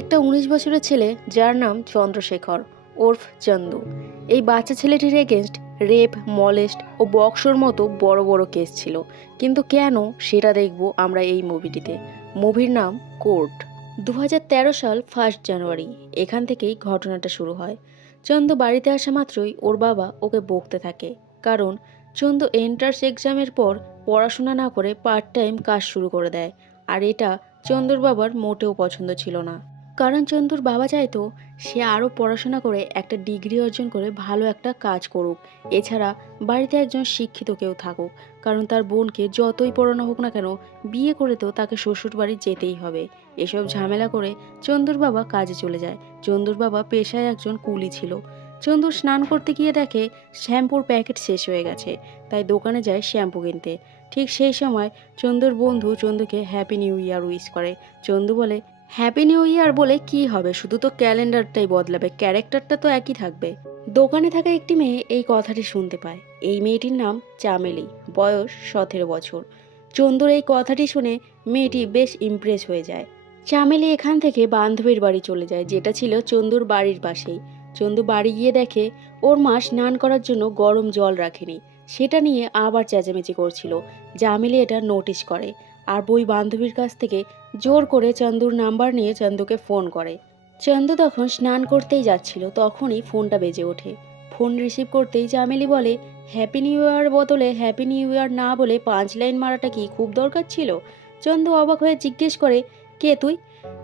একটা ১৯ বছরের ছেলে যার নাম চন্দ্রশেখর ওরফ চন্দু। এই বাচ্চা ছেলেটির এগেনস্ট রেপ, মলেস্ট ও বক্সর মতো বড় বড় কেস ছিল। কিন্তু কেন, সেটা দেখব আমরা এই মুভিটিতে। মুভির নাম কোর্ট। ২০১৩ সাল 1 জানুয়ারি এখান থেকেই ঘটনাটা শুরু হয়। চন্দু বাড়িতে আসা মাত্রই ওর বাবা ওকে বকতে থাকে, কারণ চন্দু এন্ট্রান্স এক্সামের পর পড়াশোনা না করে পার্ট টাইম কাজ শুরু করে দেয়। আর এটা চন্দুর বাবার মোটেও পছন্দ ছিল না, কারণ চন্দুর বাবা চাইতো সে আরও পড়াশোনা করে একটা ডিগ্রি অর্জন করে ভালো একটা কাজ করুক, এছাড়া বাড়িতে একজন শিক্ষিত কেউ থাকুক। কারণ তার বোনকে যতই পড়ানো হোক না কেন, বিয়ে করে তো তাকে শ্বশুর বাড়ি যেতেই হবে। এসব ঝামেলা করে চন্দুর বাবা কাজে চলে যায়। চন্দুর বাবা পেশায় একজন কুলি ছিল। চন্দু স্নান করতে গিয়ে দেখে শ্যাম্পুর প্যাকেট শেষ হয়ে গেছে, তাই দোকানে যায় শ্যাম্পু কিনতে। ঠিক সেই সময় চন্দুর বন্ধু চন্দুকে হ্যাপি নিউ ইয়ার উইশ করে। চন্দু বলে, হ্যাপি নিউ ইয়ার বলে কি হবে, শুধু তো ক্যালেন্ডারটাই বদলাবে, ক্যারেক্টারটা তো একই থাকবে। দোকানে থাকা একটি মেয়ে এই কথাটি শুনতে পায়। এই মেয়েটির নাম চামেলি, বয়স 17 বছর। চন্দুর এই কথাটি শুনে মেয়েটি বেশ ইমপ্রেস হয়ে যায়। চামেলি এখান থেকে বান্ধবীর বাড়ি চলে যায়, যেটা ছিল চন্দুর বাড়ির পাশেই। চন্দু বাড়ি গিয়ে দেখে ওর মা স্নান করার জন্য গরম জল রাখেনি। সেটা নিয়ে আবার চেঁচামেচি করছিল। চামেলি এটা নোটিশ করে, আর বই বান্ধবীর কাছ থেকে জোর করে চন্দুর নাম্বার নিয়ে চন্দুকে ফোন করে। চন্দু তখন স্নান করতেই যাচ্ছিল, তখনই ফোনটা বেজে ওঠে। ফোন রিসিভ করতেই চামেলি বলে, হ্যাপি নিউ ইয়ার বদলে হ্যাপি নিউ ইয়ার না বলে 5 লাইন মারাটা কি খুব দরকার ছিল? চন্দু অবাক হয়ে জিজ্ঞেস করে, কে তুই?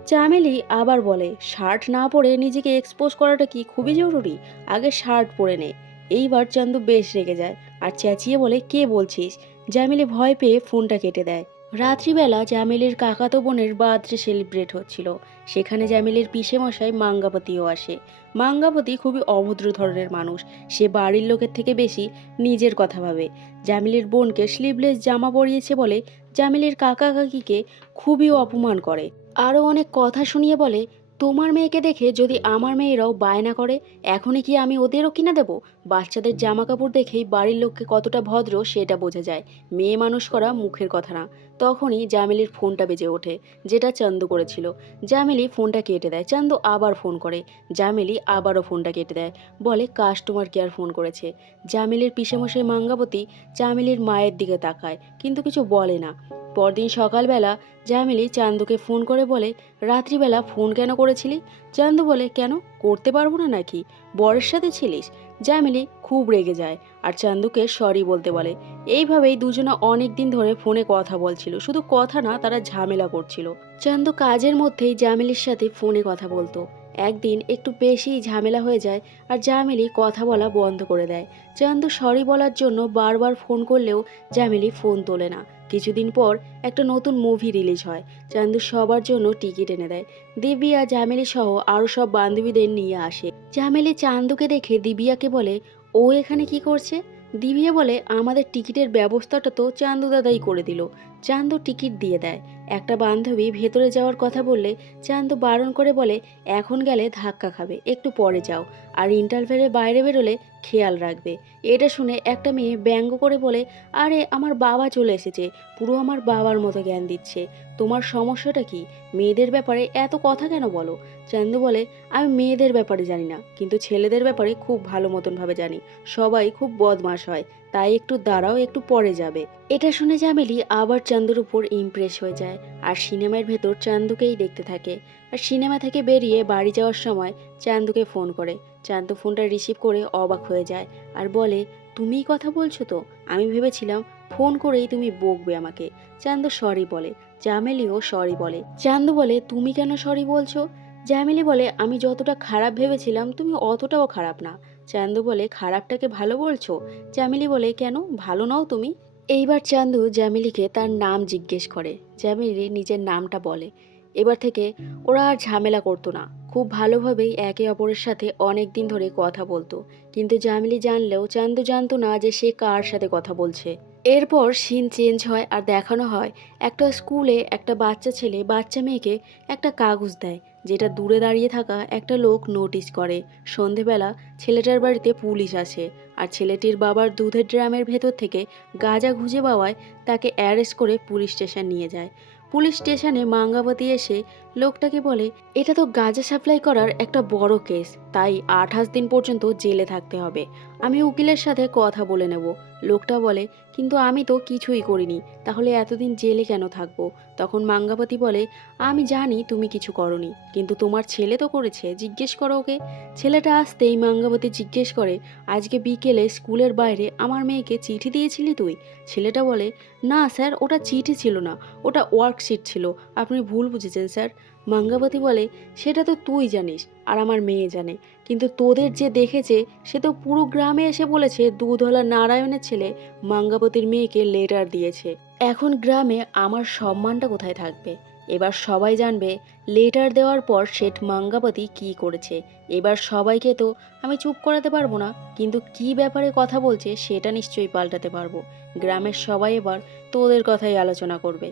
চামেলি আবার বলে, শার্ট না পরে নিজেকে এক্সপোজ করাটা কি খুবই জরুরি? আগে শার্ট পরে নে। এইবার চন্দু বেশ রেগে যায় আর চেঁচিয়ে বলে, কে বলছিস? চামেলি ভয় পেয়ে ফোনটা কেটে দেয়। রাত্রিবেলা জামিলির কাকাতো বোনের বার্থডে সেলিব্রেট হচ্ছিল। সেখানে জামিলির পিসেমশাই মাঙ্গাপতিও আসে। মাঙ্গাপতি খুবই অভদ্র ধরনের মানুষ। সে বাড়ির লোকের থেকে বেশি নিজের কথা ভাবে। জামিলির বোনকে স্লিভলেস জামা পরিয়েছে বলে জামিলির কাকা কাকিকে খুবই অপমান করে। আরও অনেক কথা শুনিয়ে বলে, তোমার মেয়েকে দেখে যদি আমার মেয়েরাও বায়না করে, এখনই কি আমি ওদেরও কিনে দেবো? বাচ্চাদের জামা কাপড় দেখেই বাড়ির লোককে কতটা ভদ্র সেটা বোঝা যায়। মেয়ে মানুষ করা মুখের কথা না। তখনই জামিলির ফোনটা বেজে ওঠে, যেটা চান্দু করেছিল। জামিলি ফোনটা কেটে দেয়। চান্দু আবার ফোন করে। জামিলি আবারও ফোনটা কেটে দেয়, বলে কাস্টমার কেয়ার ফোন করেছে। জামিলির পিসেমশাই মাঙ্গাবতী জামিলির মায়ের দিকে তাকায়, কিন্তু কিছু বলে না। পরদিন সকালবেলা জামিলি চান্দুকে ফোন করে বলে, রাত্রিবেলা ফোন কেন করেছিলি? চান্দু বলে, কেন, করতে পারবো না নাকি? বরের সাথে ছিলিস? জামিলি খুব রেগে যায় আর চান্দুকে সরি বলতে বলে। এইভাবেই দুজনে অনেক দিন ধরে ফোনে কথা বলছিল। শুধু কথা না, তারা ঝামেলা করছিল। চান্দু কাজের মধ্যেই জামিলির সাথে ফোনে কথা বলতো। একদিন একটু বেশি ঝামেলা হয়ে যায় আর জামিলি কথা বলা বন্ধ করে দেয়। চান্দু সরি বলার জন্য বারবার ফোন করলেও জামিলি ফোন তোলে না। কিছুদিন পর একটা নতুন মুভি রিলিজ হয়। চান্দু সবার জন্য টিকিট এনে দেয়। দিব্যা, জামিলি সহ আরও সব বান্ধবীদের নিয়ে আসে। জামিলি চান্দুকে দেখে দিব্যাকে বলে, ও এখানে কি করছে? দিব্যা বলে, আমাদের টিকিটের ব্যবস্থাটা তো চান্দু দাদাই করে দিল। চান্দু টিকিট দিয়ে দেয়। একটা বান্ধবী ভেতরে যাওয়ার কথা বললে চান্দু বারণ করে বলে, এখন গেলে ধাক্কা খাবে, একটু পরে যাও। আর ইন্টারভেলের বাইরে বেরোলে খেয়াল রাখবে। এটা শুনে একটা মেয়ে ব্যঙ্গ করে বলে, আরে আমার বাবা চলে এসেছে, পুরো আমার বাবার মতো জ্ঞান দিচ্ছে। তোমার সমস্যাটা কি? মেয়েদের ব্যাপারে এত কথা কেন বলো? চান্দু বলে, আমি মেয়েদের ব্যাপারে জানি না, কিন্তু ছেলেদের ব্যাপারে খুব ভালো মতন ভাবে জানি। সবাই খুব বদমাশ হয়, তাই একটু দাঁড়াও, একটু পরে যাবে। এটা শুনে জামিলি আবার চান্দুর উপর ইমপ্রেস হয়ে যায় আর সিনেমার ভেতর চান্দুকেই দেখতে থাকে। আর সিনেমা থেকে বেরিয়ে বাড়ি যাওয়ার সময় চান্দুকে ফোন করে। চান্দু ফোনটা রিসিভ করে অবাক হয়ে যায় আর বলে, তুমিই কথা বলছো তো? আমি ভেবেছিলাম ফোন করেই তুমি বকবে আমাকে। চান্দু সরি বলে। জামিলিও সরি বলে। চান্দু বলে, তুমি কেন সরি বলছো? জামিলি বলে, আমি যতটা খারাপ ভেবেছিলাম তুমি অতটাও খারাপ না। চান্দু বলে, খারাপটাকে ভালো বলছো? জামিলি বলে, কেন, ভালো নাও তুমি? এইবার চান্দু জামিলিকে তার নাম জিজ্ঞেস করে। জামিলি নিজের নামটা বলে। এবার থেকে ওরা আর ঝামেলা করতো না। খুব ভালোভাবেই একে অপরের সাথে অনেক দিন ধরে কথা বলতো। কিন্তু জামিলি জানলেও চান্দু জানতো না যে সে কার সাথে কথা বলছে। এরপর সিন চেঞ্জ হয় আর দেখানো হয় একটা স্কুলে একটা বাচ্চা ছেলে বাচ্চা মেয়েকে একটা কাগজ দেয়, যেটা দূরে দাঁড়িয়ে থাকা একটা লোক নোটিস করে। সন্ধেবেলা ছেলেটার বাড়িতে পুলিশ আসে আর ছেলেটির বাবার দুধের ড্রামের ভেতর থেকে গাঁজা খুঁজে পাওয়ায় তাকে অ্যারেস্ট করে পুলিশ স্টেশন নিয়ে যায়। পুলিশ স্টেশনে মাঙ্গাবতী এসে লোকটাকে বলে, এটা তো গাঁজা সাপ্লাই করার একটা বড় কেস, তাই 28 দিন পর্যন্ত জেলে থাকতে হবে। আমি উকিলের সাথে কথা বলে নেব। লোকটা বলে, কিন্তু আমি তো কিছুই করিনি, তাহলে এতদিন জেলে কেন থাকবো? তখন মাঙ্গাপতি বলে, আমি জানি তুমি কিছু করনি, কিন্তু তোমার ছেলে তো করেছে, জিজ্ঞেস করো ওকে। ছেলেটা আসতেই মাঙ্গাপতি জিজ্ঞেস করে, আজকে বিকেলে স্কুলের বাইরে আমার মেয়েকে চিঠি দিয়েছিলি তুই? ছেলেটা বলে, না স্যার, ওটা চিঠি ছিল না, ওটা ওয়ার্কশিট ছিল, আপনি ভুল বুঝেছেন স্যার। মাঙ্গাবতী বলে, সেটা তো তুই জানিস আর আমার মেয়ে জানে, কিন্তু তোদের যে দেখেছে সে তো পুরো গ্রামে এসে বলেছে দুধওয়ালা নারায়ণের ছেলে মাঙ্গাবতীর মেয়েকে লেটার দিয়েছে। এখন গ্রামে আমার সম্মানটা কোথায় থাকবে? এবার সবাই জানবে লেটার দেওয়ার পর শেঠ মাঙ্গাবতী কি করেছে। এবার সবাইকে তো আমি চুপ করাতে পারবো না, কিন্তু কি ব্যাপারে কথা বলছে সেটা নিশ্চয়ই পাল্টাতে পারবো। গ্রামের সবাই এবার তোদের কথাই আলোচনা করবে।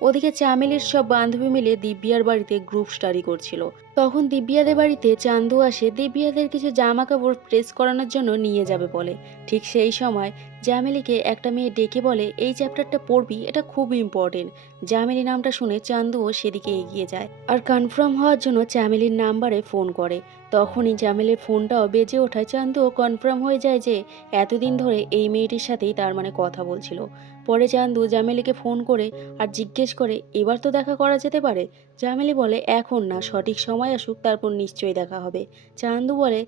ওদিকে চামেলির সব বান্ধবী মিলে দিব্যার বাড়িতে গ্রুপ স্টাডি করছিল। তখন দিব্যাদের বাড়িতে চান্দু আসে দিব্যাদের কিছু জামা কাপড় প্রেস করানোর জন্য নিয়ে যাবে বলে। ঠিক সেই সময় জামেলিকে একটা মেয়ে ডেকে বলে, এই চ্যাপ্টারটা পড়বি, এটা খুব ইম্পর্টেন্ট। জামেলি নামটা শুনে চান্দুও সেদিকে এগিয়ে যায় আর কনফার্ম হওয়ার জন্য চামেলির নাম্বারে ফোন করে। তখনই জামেলির ফোনটাও বেজে ওঠায় চান্দুও কনফার্ম হয়ে যায় যে এতদিন ধরে এই মেয়েটির সাথেই তার মানে কথা বলছিল। পরে চান্দু জামেলিকে ফোন করে আর জিজ্ঞেস করে, এবার তো দেখা করা যেতে পারে? জামেলি বলে, এখন না, সঠিক সময় আসুক, তারপর নিশ্চয়ই দেখা হবে। চান্দু বলে,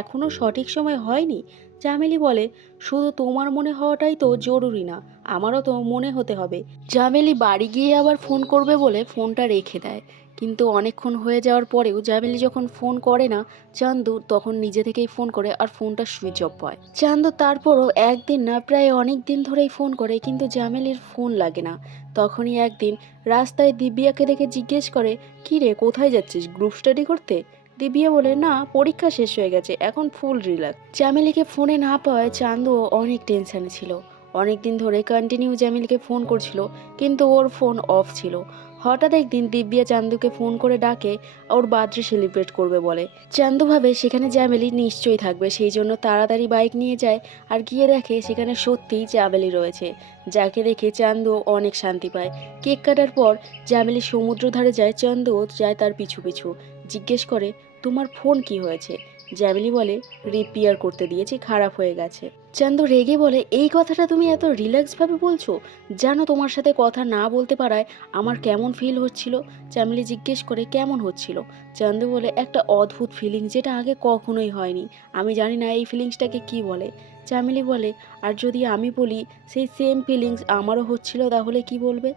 এখনো সঠিক সময় হয়নি? জামেলি বলে, শুধু তোমার মনে হওয়াটাই তো জরুরি না, আমারও তো মনে হতে হবে। জামেলি বাড়ি গিয়ে আবার ফোন করবে বলে ফোনটা রেখে দেয়। কিন্তু অনেকক্ষণ হয়ে যাওয়ার পরেও জামেলি যখন ফোন করে না, চান্দু তখন নিজে থেকেই ফোন করে আর ফোনটা সুইচ অফ হয়। চান্দু তারপরও একদিন না, প্রায় অনেক দিন ধরেই ফোন করে, কিন্তু জামেলির ফোন লাগে না। তখনই একদিন রাস্তায় দিব্যাকে দেখে জিজ্ঞেস করে, কি রে, কোথায় যাচ্ছিস, গ্রুপ স্টাডি করতে? দিব্যা বলে, না, পরীক্ষা শেষ হয়ে গেছে, এখন ফুল রিল্যাক্স। জামেলিকে ফোনে না পাওয়ায় চান্দুও অনেক টেনশনে ছিল। অনেকদিন ধরে কন্টিনিউ জামিলকে ফোন করছিল, কিন্তু ওর ফোন অফ ছিল। হঠাৎ একদিন দিব্যা চান্দুকে ফোন করে ডাকে, ওর বার্থডে সেলিব্রেট করবে বলে। চান্দু ভাবে সেখানে জামেলি নিশ্চয়ই থাকবে, সেই জন্য তাড়াতাড়ি বাইক নিয়ে যায় আর গিয়ে দেখে সেখানে সত্যিই জামেলি রয়েছে, যাকে দেখে চান্দু অনেক শান্তি পায়। কেক কাটার পর জামেলি সমুদ্র ধারে যায়, চান্দুও যায় তার পিছু পিছু। জিজ্ঞেস করে, তোমার ফোন কি হয়েছে? জামেলি বলে, রিপেয়ার করতে দিয়েছি, খারাপ হয়ে গেছে। চান্দু রেগে বলে, এই কথাটা তুমি এত রিল্যাক্সভাবে বলছো? জানো তোমার সাথে কথা না বলতে পারায় আমার কেমন ফিল হচ্ছিল? চামেলি জিজ্ঞেস করে, কেমন হচ্ছিল? চান্দু বলে, একটা অদ্ভুত ফিলিং, যেটা আগে কখনোই হয়নি। আমি জানি না এই ফিলিংসটাকে কি বলে। চামেলি বলে, আর যদি আমি বলি সেই সেম ফিলিংস আমারও হচ্ছিল, তাহলে কি বলবে?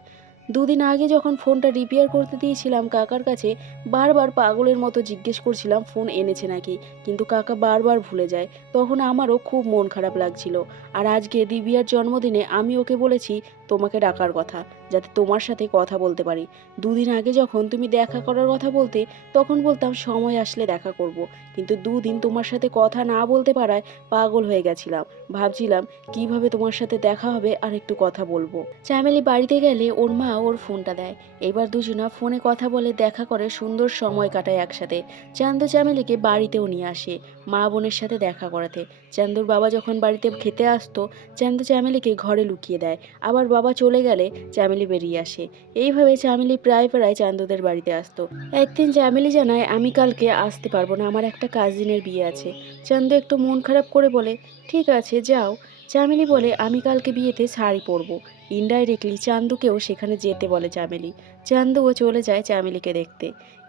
দুদিন আগে যখন ফোনটা রিপেয়ার করতে দিয়েছিলাম কাকার কাছে, বারবার পাগলের মতো জিজ্ঞেস করছিলাম ফোন এনেছে নাকি, কিন্তু কাকা বারবার ভুলে যায়। তখন আমারও খুব মন খারাপ লাগছিল। আর আজকে দিব্যার জন্মদিনে আমি ওকে বলেছি তোমাকে ডাকার কথা, যাতে তোমার সাথে কথা বলতে পারি। দুদিন আগে যখন তুমি দেখা করার কথা বলতে, তখন বলতাম সময় আসলে দেখা করব, কিন্তু দুদিন তোমার সাথে কথা না বলতে পারায় পাগল হয়ে গেছিলাম। ভাবছিলাম কিভাবে তোমার সাথে দেখা হবে আর একটু কথা বলবো। চামেলি বাড়িতে গেলে ওর মা ওর ফোনটা দেয়। এবার দুজনা ফোনে কথা বলে, দেখা করে, সুন্দর সময় কাটায় একসাথে। চান্দু চামেলিকে বাড়িতেও নিয়ে আসে মা বোনের সাথে দেখা করাতে। চান্দুর বাবা যখন বাড়িতে খেতে আসতো, চান্দু চামেলিকে ঘরে লুকিয়ে দেয়। আবার বাবা চলে গেলে চামেলি বেরিয়ে আসে। এইভাবে চামেলি প্রায় প্রায় চান্দুদের বাড়িতে আসতো। একদিন চামেলি জানায়, আমি কালকে আসতে পারবো না, আমার একটা কাজিনের বিয়ে আছে। চান্দু একটু মন খারাপ করে বলে, ঠিক আছে, যাও। চামেলি বলে, আমি কালকে বিয়েতে শাড়ি পরবো। ইনডাইরেক্টলি চান্দুকেও সেখানে যেতে বলে চামেলি। চান্দুও চলে যায় চামেলিকে দেখতে।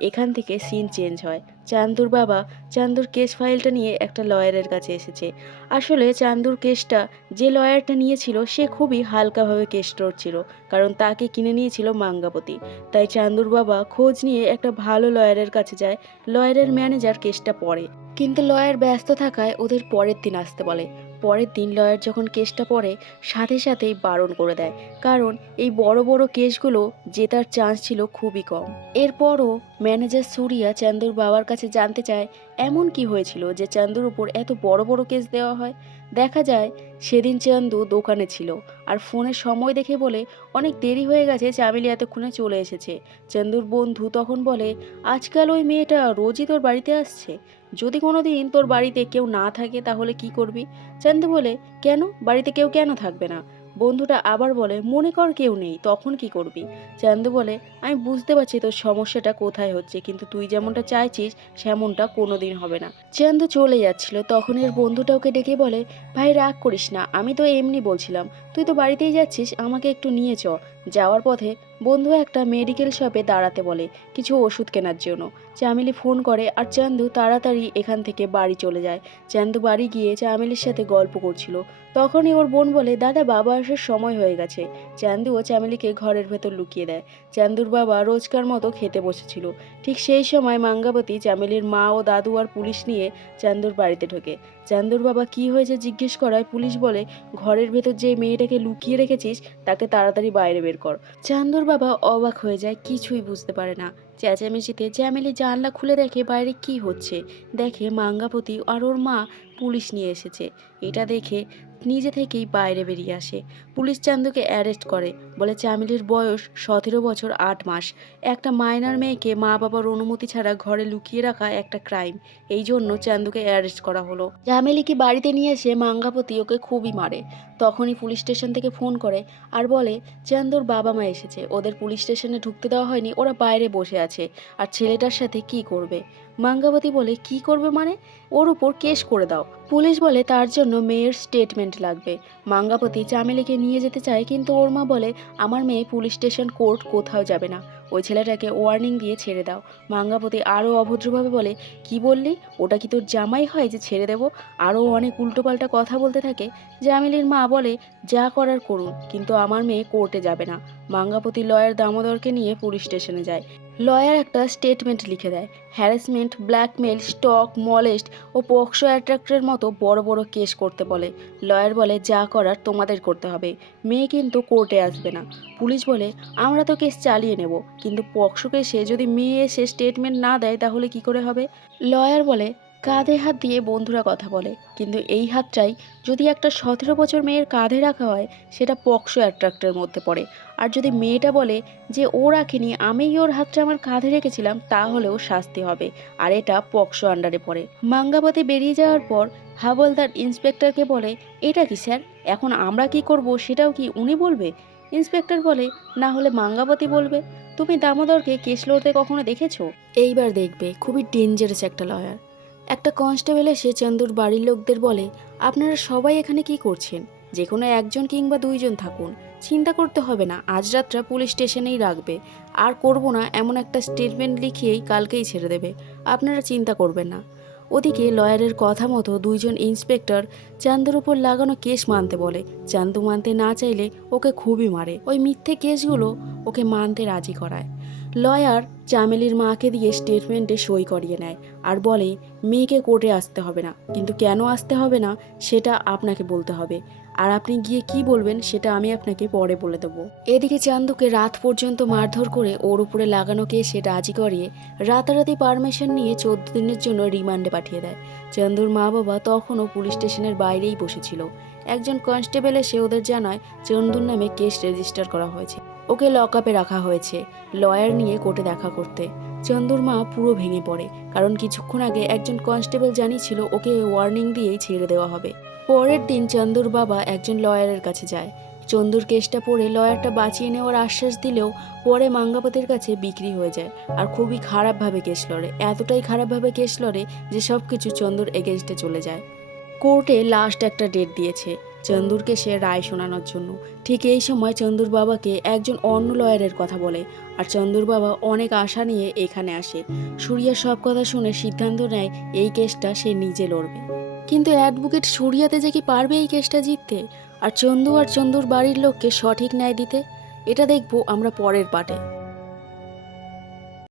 এখান থেকে সিন চেঞ্জ হয়। চান্দুর বাবা চান্দুর কেস ফাইলটা নিয়ে একটা লয়ারের কাছে এসেছে। আসলে চান্দুর কেসটা যে লয়ারটা নিয়েছিল সে খুবই হালকাভাবে কেস লড়ছিল, কারণ তাকে কিনে নিয়েছিল মাঙ্গাপতি। তাই চান্দুর বাবা খোঁজ নিয়ে একটা ভালো লয়ারের কাছে যায়। লয়ারের ম্যানেজার কেসটা পড়ে, কিন্তু লয়ার ব্যস্ত থাকায় ওদের পরের দিন আসতে বলে। পরের দিন লয়ার যখন কেসটা পড়ে, সাথে সাথেই বারণ করে দেয়, কারণ এই বড় বড় কেসগুলো জেতার চান্স ছিল খুবই কম। এরপরও ম্যানেজার সুরিয়া চান্দুর বাবার কাছে জানতে চায় এমন কি হয়েছিল যে চান্দুর উপর এত বড় বড় কেস দেওয়া হয়। দেখা যায় সেদিন চান্দু দোকানে ছিল আর ফোনের সময় দেখে বলে, অনেক দেরি হয়ে গেছে, চামেলি এতক্ষণে চলে এসেছে। চান্দুর বন্ধু তখন বলে, আজকাল ওই মেয়েটা রোজই তোর বাড়িতে আসছে, যদি কোনো দিন তোর বাড়িতে কেউ না থাকে তাহলে কি করবি? চান্দু বলে, কেন, বাড়িতে কেউ কেন থাকবে না? বন্ধুটা আবার বলে, মনে কর কেউ নেই, তখন কি করবি? চান্দু বলে, আমি বুঝতে পারছি তোর সমস্যাটা কোথায় হচ্ছে, কিন্তু তুই যেমনটা চাইছিস সেমনটা কোনোদিন হবে না। চান্দু চলে যাচ্ছিল, তখন এর বন্ধুটা ওকে ডেকে বলে, ভাই রাগ করিস না, আমি তো এমনি বলছিলাম, তুই তো বাড়িতেই যাচ্ছিস, আমাকে একটু নিয়ে চ। যাওয়ার পথে বন্ধু একটা মেডিকেল শপে দাঁড়াতে বলে কিছু ওষুধ কেনার জন্য। চামেলি ফোন করে আর চান্দু তাড়াতাড়ি এখান থেকে বাড়ি চলে যায়। চান্দু বাড়ি গিয়ে চামেলির সাথে গল্প করছিল, তখনই ওর বোন বলে, দাদা বাবা আসার সময় হয়ে গেছে। চান্দু ও চামেলিকে ঘরের ভেতর লুকিয়ে দেয়। চান্দুর বাবা রোজকার মতো খেতে বসেছিল। ঠিক সেই সময় মাঙ্গাবতী, চামেলির মা ও দাদু আর পুলিশ নিয়ে চান্দুর বাড়িতে ঢোকে। চান্দুর বাবা কি হয়েছে জিজ্ঞেস করায় পুলিশ বলে, ঘরের ভেতর যে মেয়েটাকে লুকিয়ে রেখেছিস তাকে তাড়াতাড়ি বাইরে বের কর। চান্দুর বাবা অবাক হয়ে যায়, কিছুই বুঝতে পারে না। চেঁচামেচিতে চামেলি জানলা খুলে দেখে বাইরে কি হচ্ছে। দেখে মাঙ্গাপতি আর ওর মা পুলিশ নিয়ে এসেছে। এটা দেখে নিজে থেকেই বাইরে বেরিয়ে আসে। পুলিশ চান্দুকে অ্যারেস্ট করে, বলে চামেলির বয়স 17 বছর 8 মাস। একটা মাইনর মেয়েকে মা বাবার অনুমতি ছাড়া ঘরে লুকিয়ে রাখা একটা ক্রাইম, এই জন্য চান্দুকে অ্যারেস্ট করা হলো। চামেলিকে বাড়িতে নিয়ে এসে মাঙ্গাপতি ওকে খুবই মারে। তখনই পুলিশ স্টেশন থেকে ফোন করে আর বলে, চান্দুর বাবা মা এসেছে, ওদের পুলিশ স্টেশনে ঢুকতে দেওয়া হয়নি, ওরা বাইরে বসে আছে, আর ছেলেটার সাথে কি করবে? মাঙ্গাবতী বলে, কি করবে মানে? ওর উপর কেস করে দাও। পুলিশ বলে তার জন্য মেয়ের স্টেটমেন্ট লাগবে। মাঙ্গাপতি চামেলিকে নিয়ে যেতে চায়, কিন্তু ওর মা বলে, আমার মেয়ে পুলিশ স্টেশন কোর্ট কোথাও যাবে না, ওই ছেলেটাকে ওয়ার্নিং দিয়ে ছেড়ে দাও। মাঙ্গাপতি আরও অভদ্রভাবে বলে, কি বললি? ওটা কি তোর জামাই হয় যে ছেড়ে দেবো? আরও অনেক উল্টোপাল্টা কথা বলতে থাকে। জামিলির মা বলে, যা করার করুন, কিন্তু আমার মেয়ে কোর্টে যাবে না। মাঙ্গাপতি লয়ার দামোদরকে নিয়ে পুলিশ স্টেশনে যায়। লয়ার একটা স্টেটমেন্ট লিখে দেয়। হ্যারাসমেন্ট, ব্ল্যাকমেল, স্টক, মলেস্ট ও পক্সো অ্যাট্রাক্টের মতো বড় বড় কেস করতে বলে। লয়ার বলে, যা করার তোমাদের করতে হবে, মেয়ে কিন্তু কোর্টে আসবে না। পুলিশ বলে, আমরা তো কেস চালিয়ে নেব, কিন্তু পক্সো কেসে যদি মেয়ে এসে স্টেটমেন্ট না দেয় তাহলে কি করে হবে? লয়ার বলে, কাঁধে হাত দিয়ে বন্ধুরা কথা বলে, কিন্তু এই হাতটাই যদি একটা 17 বছর মেয়ের কাঁধে রাখা হয় সেটা পক্সো অ্যাট্রাক্টের মধ্যে পড়ে। আর যদি মেয়েটা বলে যে ও রাখেনি, আমিই ওর হাতটা আমার কাঁধে রেখেছিলাম, তাহলেও শাস্তি হবে, আর এটা পক্সো আন্ডারে পড়ে। মাঙ্গাবতী বেরিয়ে যাওয়ার পর হাবলদার ইন্সপেক্টরকে বলে, এটা কি স্যার, এখন আমরা কি করব সেটাও কি উনি বলবে? ইন্সপেক্টর বলে, না হলে মাঙ্গাবতী বলবে। তুমি দামোদরকে কেস লড়তে কখনো দেখেছো? এইবার দেখবে, খুবই ডেঞ্জারাস একটা লয়ার। একটা কনস্টেবল এসে চন্দুর বাড়ির লোকদের বলে, আপনারা সবাই এখানে কি করছেন? যে কোনো একজন কিংবা দুইজন থাকুন, চিন্তা করতে হবে না, আজ রাতটা পুলিশ স্টেশনেই রাখবে, আর করব না এমন একটা স্টেটমেন্ট লিখিয়েই কালকেই ছেড়ে দেবে, আপনারা চিন্তা করবেন না। ওদিকে লয়ারের কথা মতো দুইজন ইন্সপেক্টর চান্দুর উপর লাগানো কেস মানতে বলে। চান্দু মানতে না চাইলে ওকে খুবই মারে, ওই মিথ্যে কেসগুলো ওকে মানতে রাজি করায়। লয়ার চামেলির মাকে দিয়ে স্টেটমেন্টে সই করিয়ে নেয় আর বলে, মেয়েকে কোর্টে আসতে হবে না, কিন্তু কেন আসতে হবে না সেটা আপনাকে বলতে হবে, আর আপনি গিয়ে কি বলবেন সেটা আমি আপনাকে পরে বলে দেবো। এদিকে চান্দুকে রাত পর্যন্ত মারধর করে ওর উপরে লাগানো কেসে রাজি করিয়ে রাতারাতি পারমিশন নিয়ে 14 দিনের জন্য রিমান্ডে পাঠিয়ে দেয়। চান্দুর মা বাবা তখনও পুলিশ স্টেশনের বাইরেই বসেছিল। একজন কনস্টেবল এসে ওদের জানায় চন্দুর নামে কেস রেজিস্টার করা হয়েছে, ওকে লকআপে রাখা হয়েছে লয়ার নিয়ে কোর্টে দেখা করতে। চন্দুর মা পুরো ভেঙে পড়ে, কারণ কিছুক্ষণ আগে একজন কনস্টেবল জানিয়েছিল ওকে ওয়ার্নিং দিয়েই ছেড়ে দেওয়া হবে। পরের দিন চন্দুর বাবা একজন লয়ারের কাছে যায়। চন্দুর কেসটা পড়ে লয়ারটা বাঁচিয়ে নেওয়ার আশ্বাস দিলেও পরে মাঙ্গাপতির কাছে বিক্রি হয়ে যায় আর খুবই খারাপভাবে কেস লড়ে, এতটাই খারাপভাবে কেস লড়ে যে সব কিছু চন্দুর এগেনস্টে চলে যায়। কোর্টে লাস্ট একটা ডেট দিয়েছে চন্দুরকে সে রায় শোনানোর জন্য। ঠিক এই সময় চন্দুর বাবাকে একজন অন্য লয়ারের কথা বলে, আর চন্দুর বাবা অনেক আশা নিয়ে এখানে আসে। সুরিয়া সব কথা শুনে সিদ্ধান্ত নেয় এই কেসটা সে নিজে লড়বে। কিন্তু অ্যাডভোকেট সুরিয়াতে যে কি পারবে এই কেসটা জিততে, আর চন্দুর বাড়ির লোককে সঠিক ন্যায় দিতে? এটা দেখবো আমরা পরের পার্টে।